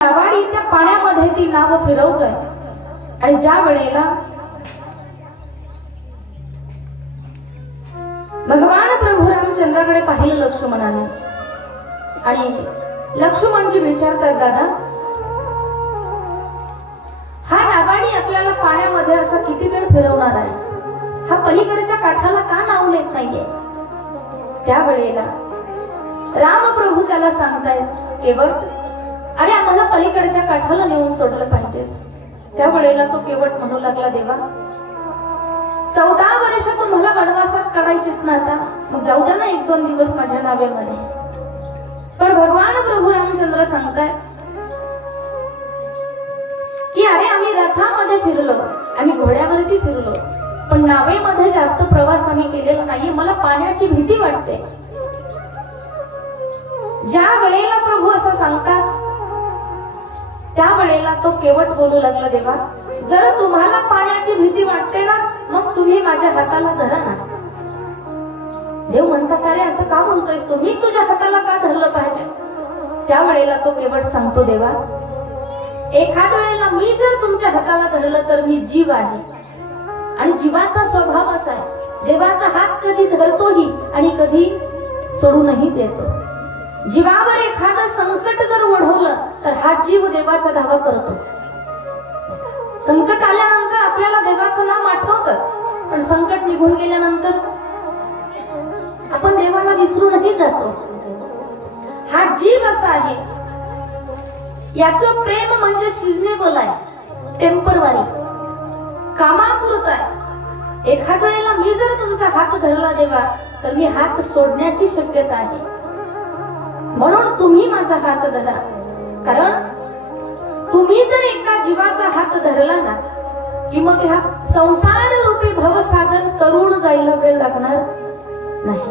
नावाडी त्या पाण्यामध्ये ती नाव फिरवतोय आणि ज्या वेळेला भगवान प्रभू रामचंद्राकडे पाहिलं लक्ष्मणाने आणि लक्ष्मणजी विचारतात, दादा हा नावाडी आपल्याला पाण्यामध्ये असा किती वेळ फिरवणार आहे, हा पलीकडच्या काठाला का नाव लेत नाहीये? त्या वेळेला रामप्रभू त्याला सांगतायत, केवळ अरे आम्हाला पलीकडच्या काठाला नेऊन सोडलं पाहिजेस. त्या वेळेला तो केवट म्हणू लागला, देवा 14 वर्ष तुम्हाला वनवासात काढायचेत ना, आता मग जाऊ द्या ना 1-2 दिवस माझ्या नावेमध्ये. पण भगवान प्रभू रामचंद्र सांगतायत की अरे आम्ही रथामध्ये फिरलो, आम्ही घोड्यावरती फिरलो, पण नावेमध्ये जास्त प्रवास आम्ही केलेला नाहीये, मला पाण्याची भीती वाटते. ज्या वेळेला प्रभू असं सांगतात त्या वेळेला तो केवट बोलू लागला, देवा जर तुम्हाला पाण्याची भीती वाटते ना, मग तुम्ही माझ्या हाताला धरा ना. देव म्हणतात, अरे असं का बोलतोयस तू, मी तुझ्या हाताला का धरलं पाहिजे? त्या वेळेला तो केवट सांगतो, देवा एखाद्या वेळेला मी जर तुमच्या हाताला धरलं तर मी जीव आहे आणि जीवाचा स्वभाव असा आहे, देवाचा हात कधी धरतोही आणि कधी सोडूनही देतो. जीवावर एखादं संकट जर ओढवलं तर हा जीव देवाचा धावा करतो. संकट आल्यानंतर आपल्याला देवाचं नाम आठवतं, पण संकट निघून गेल्यानंतर आपण देवाला विसरूनही जातो. हा जीव असा आहे, याचं प्रेम म्हणजे सिजनेबल आहे, टेम्पररी, कामापुरतं आहे. एखाद्या वेळेला मी जर तुमचा हात धरला देवा तर मी हात सोडण्याची शक्यता आहे, म्हणून तुम्ही माझा हात धरा. कारण तुम्ही जर एका जीवाचा हात धरला ना की मग ह्या संसार रूपी भवसागर तरुण जायला वेळ लागणार नाही.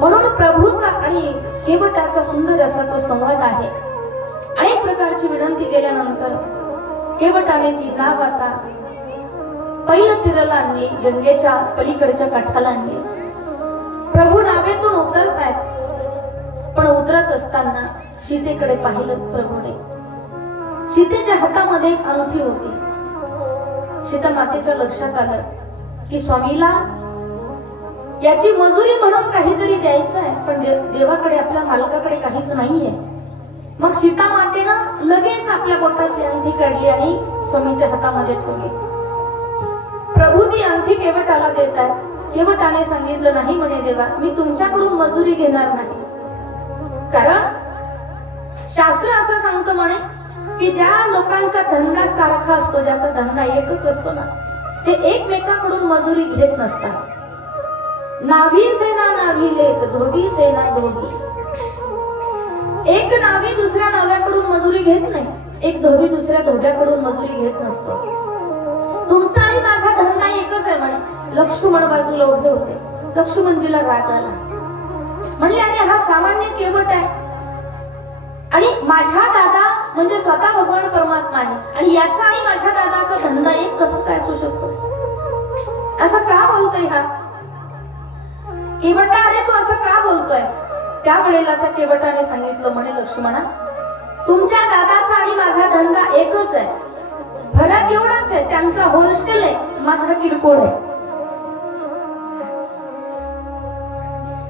म्हणून प्रभूचा आणि केवटाचा सुंदर असा तो संवाद आहे. अनेक प्रकारची विनंती केल्यानंतर केवटाने ती नाव आता पहिलं तीराला आणली, गंगेच्या पलीकडच्या काठाला आणली. प्रभू नावेतून उतरतायत, पण उतरत असताना सीतेकडे पाहिलं प्रभूने. सीतेच्या हातामध्ये एक अंगठी होती. सीता मातेच्या लक्षात आलं की स्वामीला याची मजुरी म्हणून काहीतरी द्यायचं आहे, पण देवाकडे आपल्या मालकाकडे काहीच नाहीये. मग सीता मातेनं लगेच आपल्या बोटातली अंगठी काढली आणि स्वामीच्या हातामध्ये ठेवली. प्रभू ती अंगठी केवटाला देतात. केवटाने सांगितलं, नाही म्हणे देवा, मी तुमच्याकडून मजुरी घेणार नाही. कारण शास्त्र असं सांगतं म्हणे की ज्या लोकांचा धंदा सारखा असतो, ज्याचा धंदा एकच असतो ना, ते एकमेकांकडून मजुरी घेत नसतात. नाभी सेना नाभी लेत, धोबी सेना धोबी. एक नाभी दुसऱ्या नाव्याकडून मजुरी घेत नाही, एक धोबी दुसऱ्या धोब्याकडून मजुरी घेत नसतो. तुमचा आणि माझा धंदा एकच आहे म्हणे. लक्ष्मण बाजूला उभे होते. लक्ष्मणजीला राग आला. म्हणले, अरे हा सामान्य केवट आहे आणि माझ्या दादा म्हणजे स्वतः भगवान परमात्मा आहे, आणि याचा आणि माझ्या दादाचा धंदा एक कसं काय असू शकतो? असं का बोलतोय हा केवटा? अरे तू असं का बोलतोयस? त्या वेळेला त्या केवटाने सांगितलं, म्हणे लक्ष्मणा, तुमच्या दादाचा आणि माझा धंदा एकच आहे, फरक एवढाच आहे, त्यांचा होलसेल आहे, माझा किरकोळ आहे.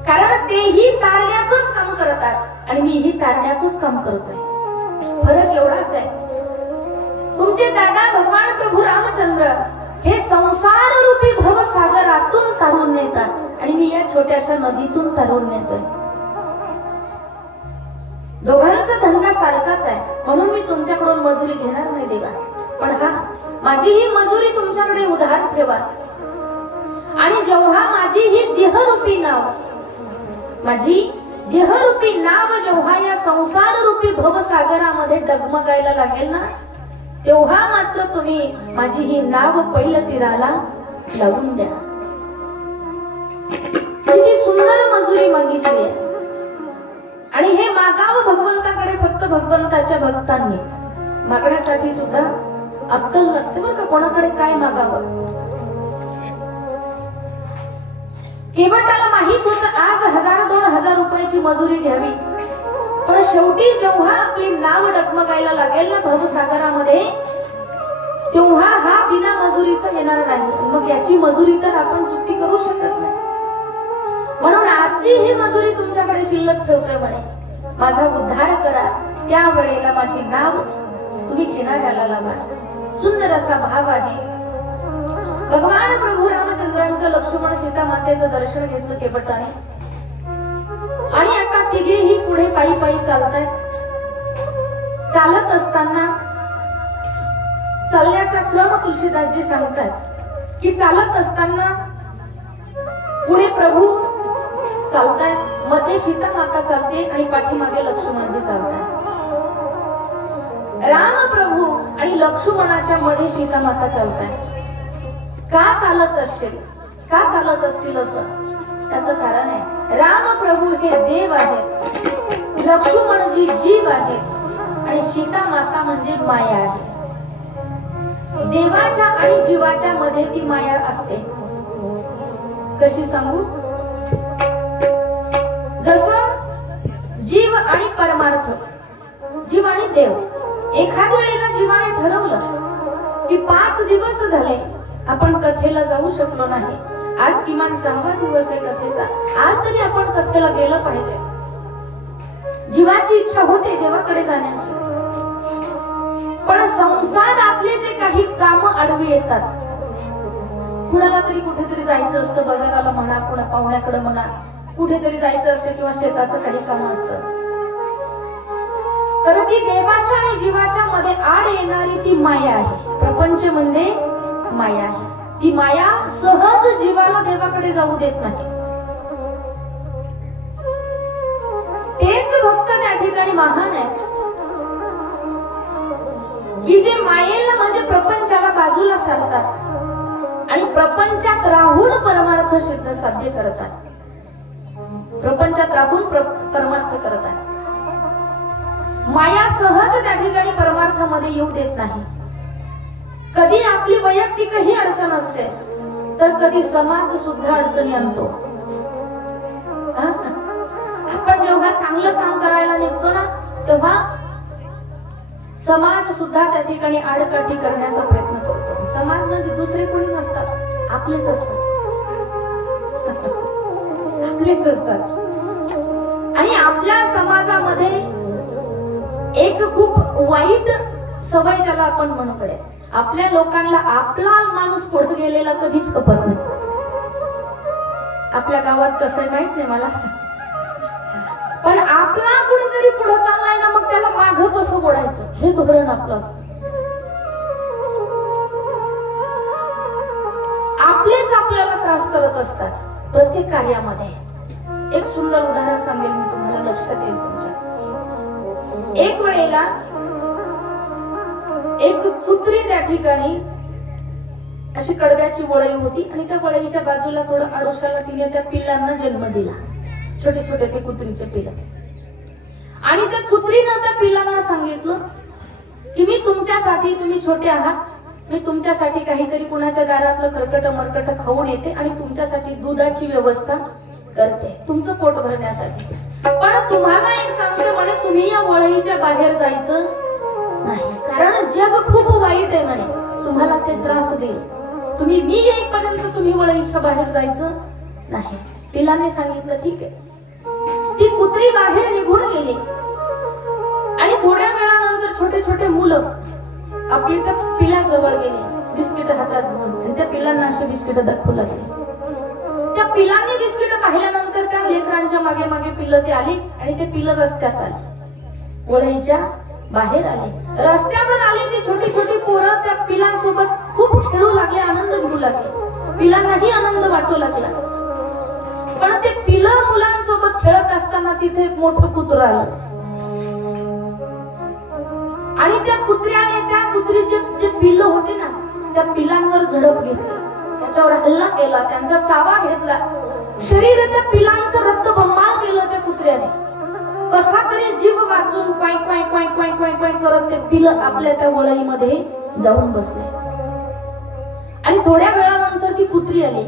कारण तेही तारण्याचंच काम करतात आणि मीही तारण्याचंच काम करतोय. फरक एवढाच आहे. तुमचे दादा भगवान प्रभू रामचंद्र हे संसार रूपी भवसागरातून तारून नेतात आणि मी या छोट्याशा नदीतून तारून नेतोय. दोघांचा धंदा सारखाच आहे, म्हणून मी तुमच्याकडून मजुरी घेणार नाही देवा. पण हा, माझी ही मजुरी तुमच्याकडे उधार ठेवा. आणि जेव्हा माझी ही देहरूपी नाव, माझी देहरूपी नाव जेव्हा या संसार रूपी भवसागरामध्ये डगमगायला लागेल ना, तेव्हा मात्र तुम्ही माझी ही नाव पहिल्या तीराला लावून द्या. किती सुंदर मजुरी मागितली आहे. आणि हे मागावं भगवंताकडे फक्त भगवंताच्या भक्तांनीच. मागण्यासाठी सुद्धा अक्कल लागते बरं का, कोणाकडे काय मागावं. केवटाला माहित होतं आज 1000-2000 रुपयाची मजुरी घ्यावी, पण शेवटी जेव्हा आपली नाव डगमगायला लागेल ना भवसागरामध्ये, तेव्हा हा बिना मजुरीचा येणार नाही. मग याची मजुरी तर आपण चुकती करू शकत नाही. म्हणून आजची ही मजुरी तुमच्याकडे शिल्लक ठेवतोय म्हणे, माझा उद्धार करा. त्या वेळेला माझी नाव तुम्ही किनाऱ्याला लावा. सुंदर असा भाव आहे. भगवान प्रभू रामचंद्रांचं लक्ष्मण सीता मातेचं दर्शन घेतलं केपटाने, आणि आता तिघेही पुढे पायी पायी चालतायत. चालत असताना चालण्याचा क्रम तुलसीदासजी सांगतात की चालत असताना पुढे प्रभू चालतायत, मध्ये सीता माता चालते आणि पाठीमागे लक्ष्मणजी चालतात. राम प्रभू आणि लक्ष्मणाच्या मध्ये सीता माता चालतात. का चालत असेल, का चालत असतील असं? त्याचं कारण आहे, राम प्रभू हे देव आहेत, लक्ष्मणजी जीव आहेत आणि सीता माता म्हणजे माया आहे. देवाच्या आणि जीवाच्या मध्ये ती माया असते. कशी सांगू? जसं जीव आणि परमार्थ, जीव आणि देव. एखाद्या वेळेला जीवाने ठरवलं की 5 दिवस झाले आपण कथेला जाऊ शकलो नाही, आज किमान 6वा दिवस आहे कथेचा, आज तरी आपण कथेला गेलं पाहिजे. जीवाची इच्छा होते देवाकडे जाण्याची, पण संसारातले जे काही काम आडवी येतात, कुणाला तरी कुठेतरी जायचं असतं, बाजाराला म्हणा, कुणा पाहुण्याकडे म्हणा, कुठेतरी जायचं असतं किंवा शेताचं काही काम असतं, तर ती देवाच्या आणि जीवाच्या मध्ये आड येणारी ती माया आहे. प्रपंच म्हणजे माया आहे. ती माया सहज जीवाला देवाकडे जाऊ देत नाही. तेच भक्त त्या ठिकाणी महान आहेत की जे मायेला म्हणजे प्रपंचाला बाजूला सारतात आणि प्रपंचात राहून परमार्थ सिद्ध साध्य करतात. प्रपंचात राहून परमार्थ करतात. माया सहज त्या ठिकाणी परमार्थामध्ये येऊ देत नाही. कधी आपली वैयक्तिकही अडचण असते, तर कधी समाज सुद्धा अडचणी आणतो. आपण जेव्हा चांगलं काम करायला निघतो ना, तेव्हा समाज सुद्धा त्या ठिकाणी आडकाठी करण्याचा प्रयत्न करतो. समाज म्हणजे दुसरे कोणी नसतात, आपलेच असतात. आपलेच असतात. आणि आपल्या समाजामध्ये एक खूप वाईट सवय ज्याला आपण म्हणूकडे, आपल्या लोकांना आपला माणूस पुढे गेलेला कधीच खपत नाही. आपल्या गावात कसं आहे माहित नाही मला, पण आपला कुणीतरी पुढे चाललाय ना, मग त्याला मागं कसं बोलायचं हे धोरण आपलं असतं. आपलेच आपल्याला त्रास करत असतात प्रत्येक कार्यामध्ये. एक सुंदर उदाहरण सांगेल मी तुम्हाला, लक्षात येईल तुमच्या. एक वेळेला एक कुत्री त्या ठिकाणी अशी कडव्याची वळई होती आणि त्या वळईच्या बाजूला थोडं आडोशाला तिने त्या पिल्लांना जन्म दिला. छोटे छोटे ते कुत्रीचे पिल्लं. आणि त्या कुत्रीनं त्या पिल्लांना सांगितलं की मी तुमच्यासाठी, तुम्ही छोटे आहात, मी तुमच्यासाठी काहीतरी कुणाच्या दारातलं खरकट मरकट खाऊन येते आणि तुमच्यासाठी दुधाची व्यवस्था करते, तुमचं पोट भरण्यासाठी. पण तुम्हाला एक सांगते म्हणे, तुम्ही या वळईच्या बाहेर जायचं नाही, कारण जग खूप वाईट आहे म्हणे, तुम्हाला ते त्रास देईल. तुम्ही मी येईपर्यंत तुम्ही वळईच्या बाहेर जायचं नाही. पिलाने सांगितलं ठीक आहे. ती कुत्री बाहेर निघून गेली आणि थोड्या वेळानंतर छोटे छोटे मुलं आपली त्या पिलाजवळ गेले, बिस्किट हातात घेऊन, आणि त्या पिलांना असे बिस्किट दाखवू लागले. त्या पिलांनी बिस्किट पाहिल्यानंतर त्या लेकरांच्या मागे मागे पिल्लं ते आली आणि ते पिल्लं रस्त्यात आली, वळईच्या बाहेर आले. रस्त्यावर आले ती छोटी छोटी पोरं त्या पिलांसोबत खूप खेळू लागले, आनंद घेऊ लागले. पिलांनाही आनंद वाटू लागला. पण ते पिलं मुलांसोबत खेळत असताना तिथे एक मोठं कुत्रं आलं आणि त्या कुत्र्याने त्या कुत्रीचे जे पिल्लं होते ना, त्या पिलांवर झडप घेतली, त्याच्यावर हल्ला केला, त्यांचा चावा घेतला. शरीर त्या पिलांचं रक्त बंबाळ केलं त्या कुत्र्याने. कसा तरी जीव वाचून क्वाय क्वाय क्वाय क्वाय क्वाय क्वाय करत ते पिलं आपल्या त्या वळईमध्ये जाऊन बसले. आणि थोड्या वेळानंतर ती कुत्री आली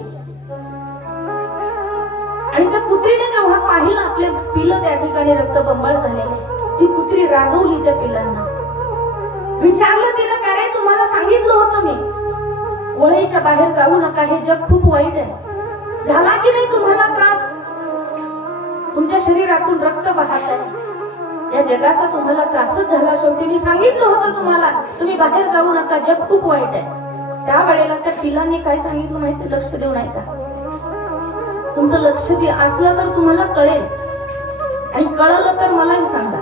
आणि त्या कुत्रीने जेव्हा पाहिलं आपले पिलं त्या ठिकाणी रक्तबंबाळ झालेले, ती कुत्री रागवली त्या पिलांना. विचारलं तिनं, काय रे तुम्हाला सांगितलं होतं मी वळीच्या बाहेर जाऊ नका, हे जग खूप वाईट आहे. झाला की नाही तुम्हाला त्रास? तुमच्या शरीरातून रक्त वाहत आहे, या जगाचा तुम्हाला त्रासच झाला. शेवटी मी सांगितलं होतं तुम्हाला, तुम्ही बाहेर जाऊ नका, जग खूप वाईट आहे. त्यावेळेला त्या पिलांनी काय सांगितलं माहिती? लक्ष देऊ नये का? तुमचं लक्ष असलं तर तुम्हाला कळेल, आणि कळलं तर मलाही सांगा.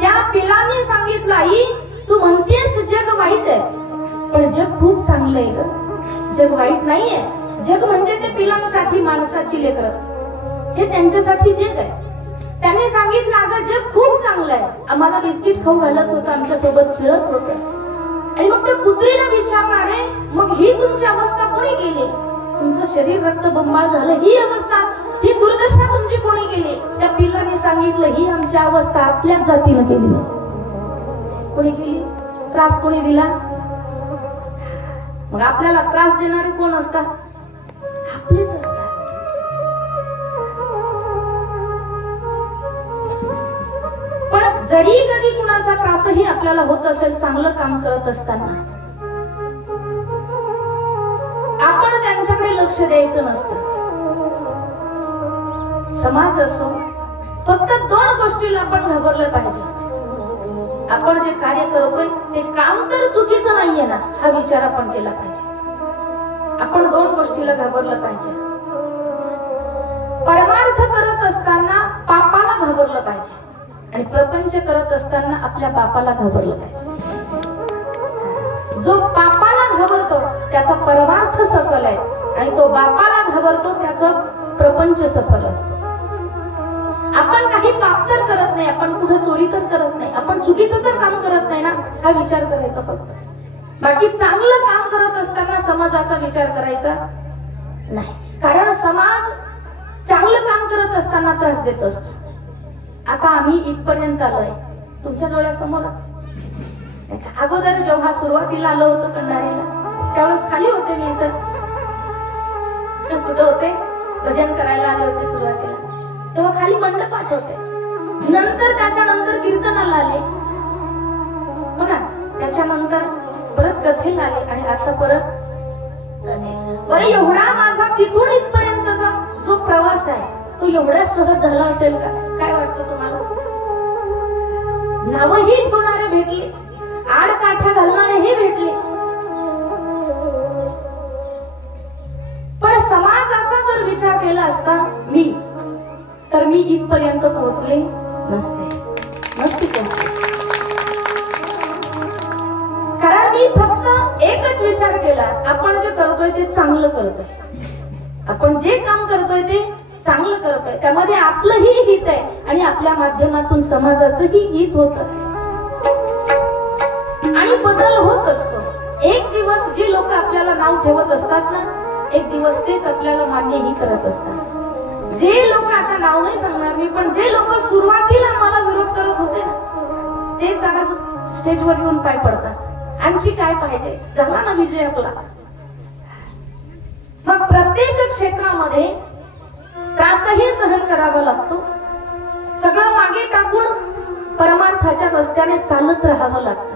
त्या पिलांनी सांगितलं, आई तू म्हणतेस जग वाईट आहे, पण जग खूप चांगलं आहे ग. जग वाईट नाहीये. जग म्हणजे ते पिलांसाठी माणसाची लेकरं, हे त्यांच्यासाठी जग आहे. त्याने सांगितलं, अगं जग खूप चांगलं आहे, आम्हाला बिस्किट खाऊ घालत होतं, आमच्या सोबत खेळत होतं. आणि मग त्या कुत्रीनं विचारणार आहे, मग ही तुमची अवस्था कोणी केली? तुमचं शरीर रक्तबंबाळ झालं, ही अवस्था, ही दुर्दशा तुमची कोणी केली? त्या पिलाने सांगितलं, ही आमची अवस्था आपल्याच जातीनं केली. कोणी केली? त्रास कोणी दिला? मग आपल्याला त्रास देणारे कोण असतात? आपलेच असतात. पण जरी कधी कुणाचा त्रासही आपल्याला होत असेल चांगलं काम करत असताना, आपण त्यांच्याकडे लक्ष द्यायचं नसतं. समाज असो, फक्त 2 गोष्टीला आपण घाबरलं पाहिजे. आपण जे कार्य करतोय ते काम तर चुकीचं नाहीये ना, हा विचार आपण केला पाहिजे. आपण 2 गोष्टीला घाबरलं पाहिजे. परमार्थ करत असताना पापाला घाबरलं पाहिजे, आणि प्रपंच करत असताना आपल्या बापाला घाबरलं पाहिजे. जो पापाला घाबरतो त्याचा परमार्थ सफल आहे, आणि तो बापाला घाबरतो त्याचा प्रपंच सफल असतो. आपण काही पाप तर करत नाही, आपण कुठे चोरी तर करत नाही, आपण चुकीचं तर काम करत नाही ना, हा विचार करायचा फक्त. बाकी चांगलं काम करत असताना समाजाचा विचार करायचा नाही, कारण समाज चांगलं काम करत असताना त्रास देत असतो. आता आम्ही इथपर्यंत आलोय तुमच्या डोळ्यासमोरच. अगोदर जेव्हा सुरुवातीला आलो होतो कंडारीला, त्यावेळेस खाली होते मी. इथं कुठं होते? भजन करायला आले होते सुरुवातीला, तेव्हा खाली मंडपात होते. नंतर त्याच्यानंतर कीर्तनाला आले, हो ना, त्याच्यानंतर परत कथेला आले, आणि आता परत बरं. एवढा माझा तिथून इथपर्यंतचा जो प्रवास आहे तो एवढा सहज झाला असेल का? काय वाटतं तुम्हाला? नावही ठेवणारे भेटले, आड काठ्या घालणारे हे भेटले, पण समाजाचा जर विचार केला असता मी, तर मी इथपर्यंत पोहोचले नसते. कारण मी फक्त एकच विचार केला, आपण जे करतोय ते चांगलं करतोय, आपण जे काम करतोय ते चांगलं करतोय, त्यामध्ये आपलंही हित आहे आणि आपल्या माध्यमातून समाजाचंही हित होत, आणि बदल होत असतो. एक दिवस जी लोक आपल्याला नाव ठेवत असतात ना, एक दिवस तेच आपल्याला मान्यही करत असतात. जे लोक, आता नाव नाही सांगणार मी, पण जे लोक सुरुवातीला आम्हाला विरोध करत होते ना, तेच आज स्टेजवर येऊन पाय पडतात. आणखी काय पाहिजे? झाला ना विजय आपला. मग प्रत्येक क्षेत्रामध्ये त्रासही सहन करावा लागतो. सगळं मागे टाकून परमार्थाच्या रस्त्याने चालत राहावं लागतं.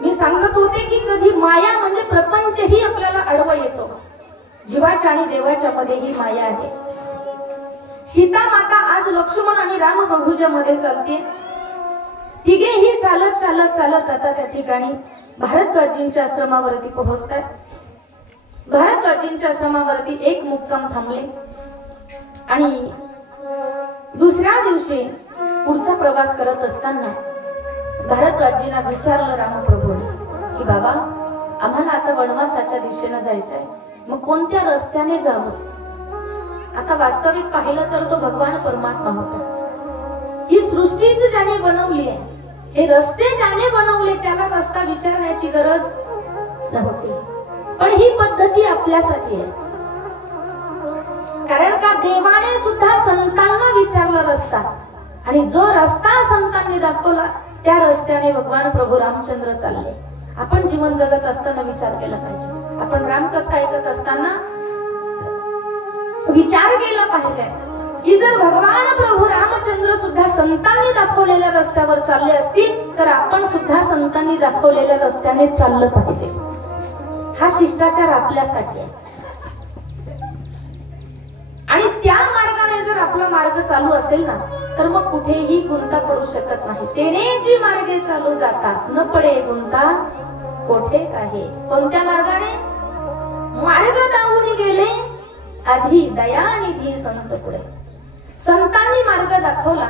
मी सांगत होते की कधी माया म्हणजे प्रपंचही आपल्याला अडवा येतो. जीवाच्या आणि देवाच्या मध्ये ही माया आहे. सीता माता आज लक्ष्मण आणि राम प्रभूच्या मध्ये चालते. तिघेही चालत चालत चालत आता त्या ठिकाणी भारद्वाजींच्या आश्रमावरती पोहोचतात. भारद्वाजींच्या आश्रमावरती एक मुक्काम थांबले, आणि दुसऱ्या दिवशी पुढचा प्रवास करत असताना भारद्वाजींना विचारलं रामप्रभूंनी की बाबा, आम्हाला आता वनवासाच्या दिशेने जायचंय, मग कोणत्या रस्त्याने जावं? आता वास्तविक पाहिलं तर तो भगवान परमात्मा होता. ही सृष्टीच ज्याने बनवली आहे, हे रस्ते ज्याने बनवले त्याला रस्ता विचारण्याची गरज नव्हती. पण ही पद्धती आपल्यासाठी आहे, कारण का देवाने सुद्धा संतांना विचारला रस्ता, आणि जो रस्ता संतांनी दाखवला त्या रस्त्याने भगवान प्रभू रामचंद्र चालले. आपण जीवन जगत असताना विचार केला पाहिजे. आपण रामकथा ऐकत असताना विचार केला पाहिजे की जर भगवान प्रभू रामचंद्र सुद्धा संतांनी दाखवलेल्या रस्त्यावर चालले असतील तर आपण सुद्धा संतांनी दाखवलेल्या रस्त्याने चाललं पाहिजे. हा शिष्टाचार आपल्यासाठी आहे. आणि त्या मार्गाने जर आपला मार्ग चालू असेल ना तर मग कुठेही गुंता पडू शकत नाही. तेने जी मार्गे चालू जातात न पडे गुंता कोठे काही. कोणत्या मार्गाने? मार्ग दावून गेले आधी दयानिधी संत पुढे. संतांनी मार्ग दाखवला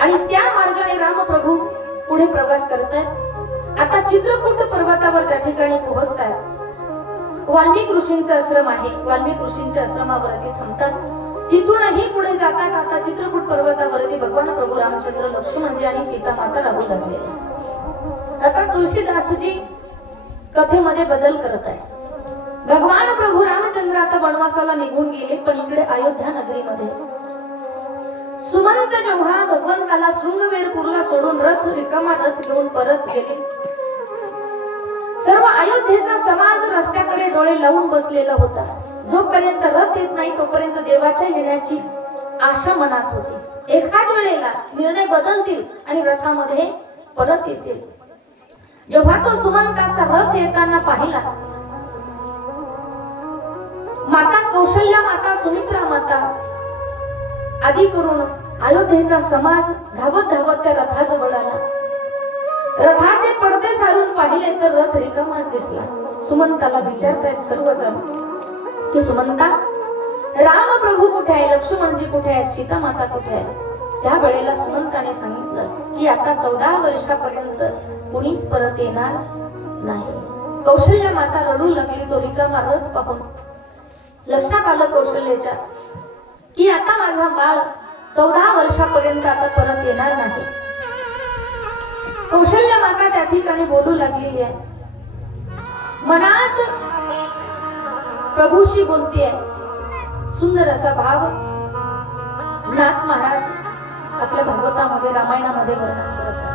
आणि त्या मार्गाने रामप्रभू पुढे प्रवास करतायत. आता चित्रकूट पर्वतावर त्या ठिकाणी पोहोचतात. वाल्मिक ऋषींचा आश्रम आहे. वाल्मिक ऋषींच्या आश्रमावरती थांबतात. तिथूनही पुढे जातात. आता चित्रकूट पर्वतावरती भगवान प्रभू रामचंद्र, लक्ष्मणजी आणि सीता माता राहू लागलेले. आता तुलसीदासजी कथेमध्ये बदल करत आहे. भगवान प्रभू रामचंद्र आता वनवासाला निघून गेले. पण इकडे अयोध्या नगरीमध्ये सुमंत जेव्हा भगवंताला शृंगवेरपूरला सोडून रिकामा रथ घेऊन परत गेले, सर्व अयोध्येचा समाज रस्त्याकडे डोळे लावून बसलेला होता. जोपर्यंत रथ येत नाही तोपर्यंत देवाच्या येण्याची आशा मनात होती. एखाद वेळेला निर्णय बदलतील आणि रथामध्ये परत येतील. जेव्हा तो सुमंताचा रथ येताना पाहिला, माता कौशल्या माता, सुमित्रा माता आदी करून अयोध्येचा समाज धावत धावत त्या रथाजवळ आला. रथाचे पडदे सारून पाहिले तर रथ रिकामा दिसला. सुमंताला विचारतायत सर्वजण की सुमंता, रामप्रभू कुठे आहे? लक्ष्मणजी कुठे आहेत? सीता माता कुठे आहे? त्या वेळेला सुमंताने सांगितलं की आता 14 वर्षापर्यंत कुणीच परत येणार नाही. कौशल्या माता रडू लागली. तो रिकामा रथ पाहून लक्षात आलं कौशल्याच्या की आता माझा बाळ 14 वर्षापर्यंत आता परत येणार नाही. कौशल्या माता त्या ठिकाणी बोलू लागलेली आहे. मनात प्रभूशी बोलतेय. सुंदर असा भाव नाथ महाराज आपल्या भागवतामध्ये, रामायणामध्ये वर्णन करत आहेत.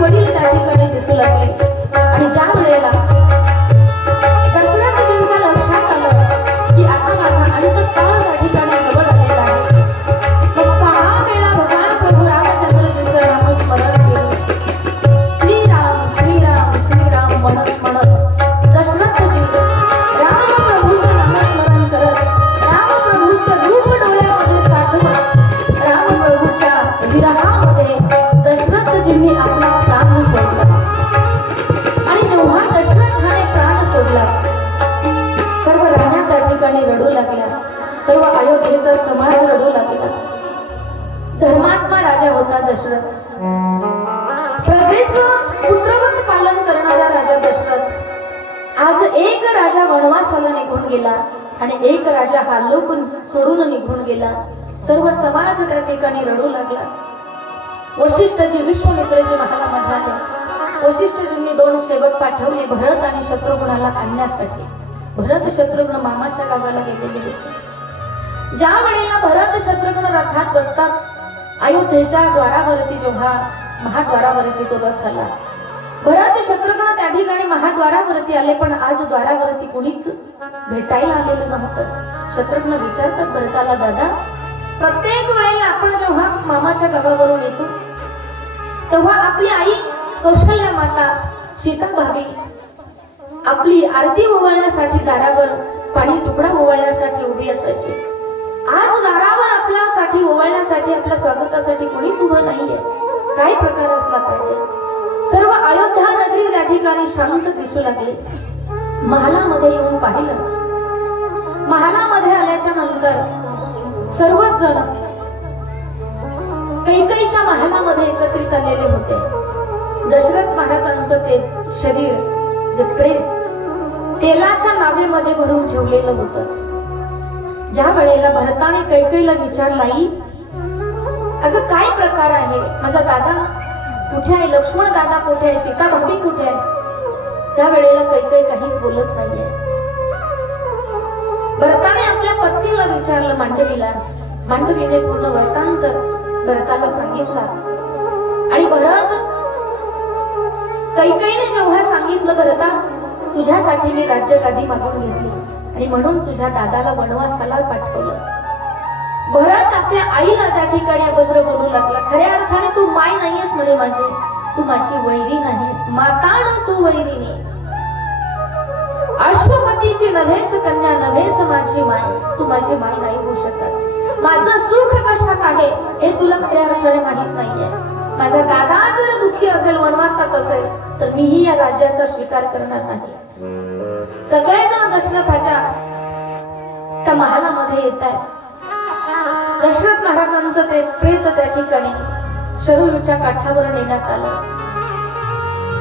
वडील त्या ठिकाणी दिसू लागले आणि ज्या वेळेला दशरथजींच्या लक्षात आलं की आता माझा अंतकाळ त्या ठिकाणी जवळ आलेला आहे, मग 6 वेळा भगवान प्रभू रामचंद्रजींचं नामस्मरण केलं. श्रीराम श्रीराम श्रीराम म्हणत म्हणत दशरथजी रामप्रभूचं नामस्मरण करत रामप्रभूचं रूप डोळ्यामध्ये साठवत रामप्रभूच्या विरहामध्ये दशरथजींनी आपला प्राण सोडला. आणि जेव्हा दशरथाने प्राण सोडला सर्व राण्या त्या ठिकाणी रडू लागल्या, सर्व अयोध्येचा समाज रडू लागला. धर्मात्मा राजा होता दशरथ, प्रजेचं पुत्रवत पालन करणारा राजा दशरथ. आज एक राजा वनवासाला निघून गेला आणि एक राजा हा लोक सोडून निघून गेला. सर्व समाज त्या ठिकाणी रडू लागला. वशिष्ठजी विश्वामित्रजी महालामध्ये आले. वशिष्ठजींनी 2 सेवक पाठवले भरत आणि शत्रुघ्नाला आणण्यासाठी. भरत शत्रुघ्न मामाच्या गावाला गेलेले होते. ज्या वेळेला भरत शत्रुघ्न रथात बसतात, अयोध्येच्या द्वारावरती जेव्हा महाद्वारावरती तो रथ आला, भरत शत्रुघ्न त्या ठिकाणी महाद्वारावरती आले, पण आज द्वारावरती कोणीच भेटायला आलेलं नव्हतं. शत्रुघ्न विचारतात भरताला, दादा प्रत्येक वेळेला आपण जेव्हा मामाच्या गावावरून येतो तेव्हा आपली आई कौशल्या माता सीता भाभी आपली आरती ओवाळण्यासाठी दारावर पाणी तुकडा ओवाळण्यासाठी उभी असायची. आज दारावर आपल्यासाठी ओवाळण्यासाठी आपल्या स्वागतासाठी कोणीच उभं नाहीये. काय प्रकार असला पाहिजे. सर्व अयोध्या नगरी त्या ठिकाणी शांत दिसू लागली. महालामध्ये येऊन पाहिलं. महालामध्ये आल्याच्या नंतर सर्वच जण कैकेयीच्या महालामध्ये एकत्रित आलेले होते. दशरथ महाराजांचं ते शरीर जे प्रेत तेलाच्या नावेमध्ये भरून ठेवलेलं होतं. ज्या वेळेला भरताने कैकेयीला विचारलं, आई अगं काय प्रकार आहे, माझा दादा कुठे आहे, लक्ष्मण दादा कुठे आहे, सीता भाभी कुठे आहे. त्या वेळेला कैकेयी काहीच बोलत नाहीये. भरताने आपल्या पत्नीला विचारलं, मांडवीने पूर्ण वृत्तांत भरताला सांगितला. आणि भरत कैकेयीने जेव्हा सांगितलं, भरता तुझ्यासाठी मी राज्यगादी मागून घेतली आणि म्हणून तुझ्या दादाला वनवासाला पाठवलं. भरत आपल्या आईला त्या ठिकाणी अभद्र बोलू लागला. खऱ्या अर्थाने तू माय नाहीयेस म्हणे माझी, तू माझी वैरी नाहीस, माताण तू वैरीने. अश्वपतीची नव्हेस कन्या, नव्हेस माझी माय, तू माझी माय नाही होऊ शकत. माझं सुख कशात आहे हे तुला खऱ्या अर्थाने माहित नाहीये. माझा दादा जर दुःखी असेल, वनवासात असेल, तर मीही या राज्याचा स्वीकार करणार नाही. सगळेजण दशरथाच्या त्या महालामध्ये येत आहेत. दशरथ महाराजांचं ते प्रेत त्या ठिकाणी शरयूच्या काठावर नेण्यात आलं.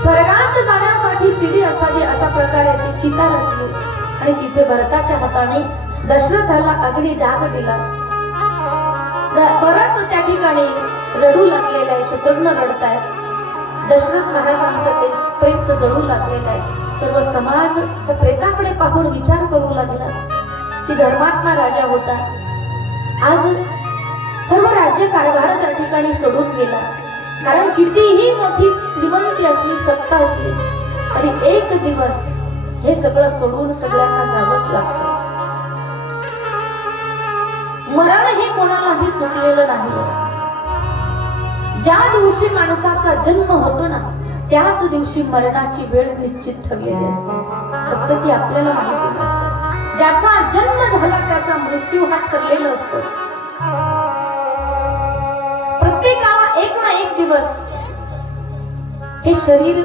स्वर्गात जाण्यासाठी शिडी असावी अशा प्रकारे ती चिता रचली आणि तिथे भरताच्या हाताने दशरथाला अग्नी जाग दिला. भरत त्या ठिकाणी रडू लागलेला आहे, शत्रुघ्न रडतायत. दशरथ महाराजांचं ते प्रेत जळू लागलेलं आहे. सर्व समाज त्या प्रेताकडे पाहून विचार करू लागला की धर्मात्मा राजा होता, आज सर्व राज्य कारभार त्या ठिकाणी सोडून गेला. कारण कितीही मोठी श्रीमंती असली, सत्ता असली, तरी एक दिवस हे सगळं सोडून सगळ्यांना जावंच लागतं. मरण हे कोणालाही चुकलेलं नाही. ज्या दिवशी माणसाचा जन्म होतो ना, त्याच दिवशी मरणाची वेळ निश्चित ठरलेली असते. फक्त ती आपल्याला माहिती नसते. ज्याचा जन्म झाला त्याचा मृत्यू हा ठरलेला असतो. प्रत्येकाला एक ना एक दिवस हे शरीर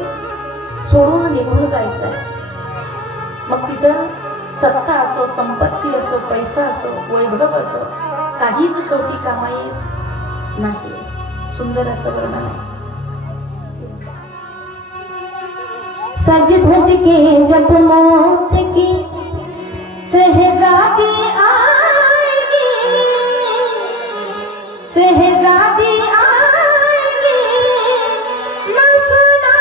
सोडून निघून जायचं आहे. मग तिथं सत्ता असो, संपत्ती असो, पैसा असो, वैभव असो, काहीच शेवटी कामा येत नाही. सुंदर असं वर्णन आहे. सज धज के जब मौत की सहजादी आएगी, सहजादी आएगी, न सोना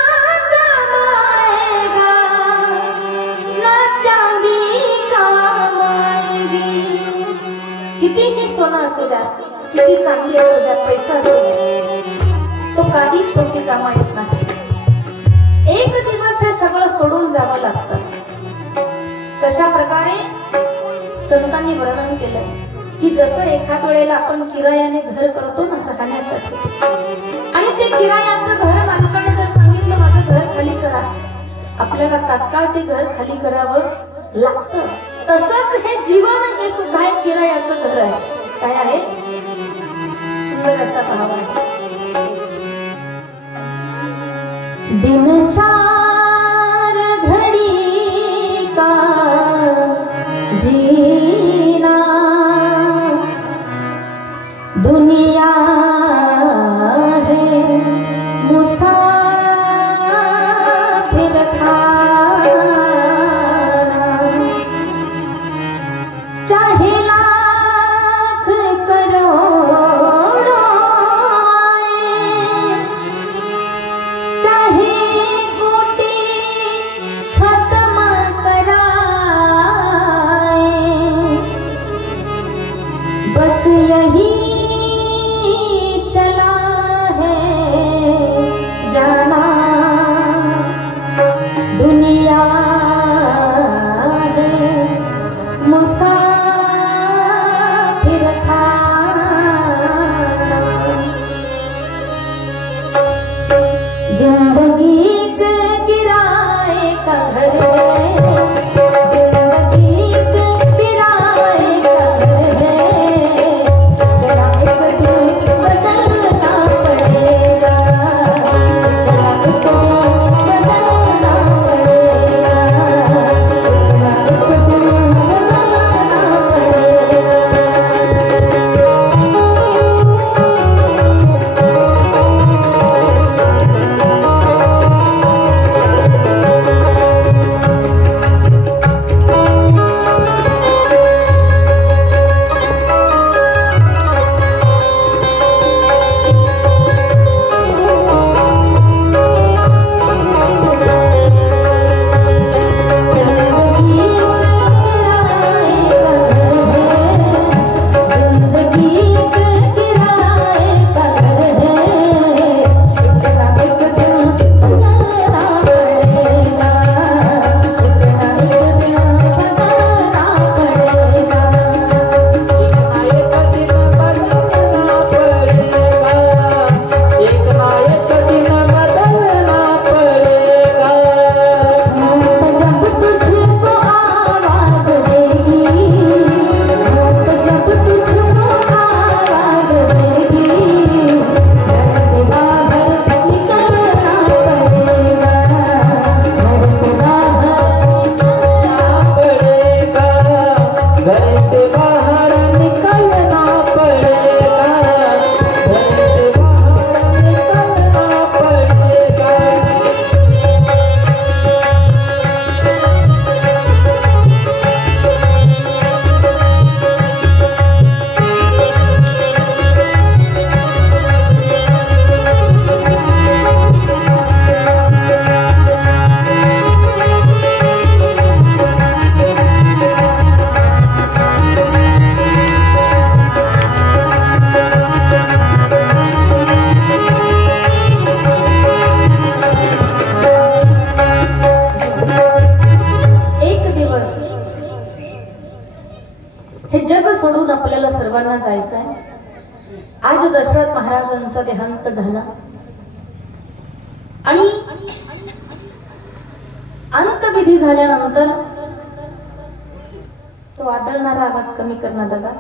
कमाएगा, न चांदी काम आएगी. कितीही सोना असू द्या, किती चांगली असू द्या, पैसा असू द्या, तो काही शेवटी कामा येत नाही. सोडून जावं लागतं. कशा प्रकारे संतांनी वर्णन केलंय की जसं एखाद वेळेला आपण किरायाने घर करतो ना राहण्यासाठी, आणि ते किरायाचं घर मालकाने जर सांगितलं माझं घर खाली करा, आपल्याला तात्काळ ते घर खाली करावं लागतं. तसंच हे जीवन हे सुद्धा एक किरायाचं घर आहे. काय आहे? सुंदर असा भाव आहे. दिन चार घड़ी का जीना, दुनिया है मुसाफिर खाना, चाहे लाख करोड़ों आए, चाहे कोटि खत्म कराए, बस यही चला है जाना, दुनिया है मुसाफिर खाना, जिंदगी के किराए का घर है, जिंदगी के किराए का घर है, जरा कुछ बदलना पड़ेगा, जरा कुछ बदलना पड़ेगा, जरा कुछ बदलना सोडून आपल्याला सर्वांना जायचं आहे. आज दशरथ महाराजांचा देहांत झाला आणि अंतविधी झाल्यानंतर तो आदरणारा आवाज कमी करणार दादा.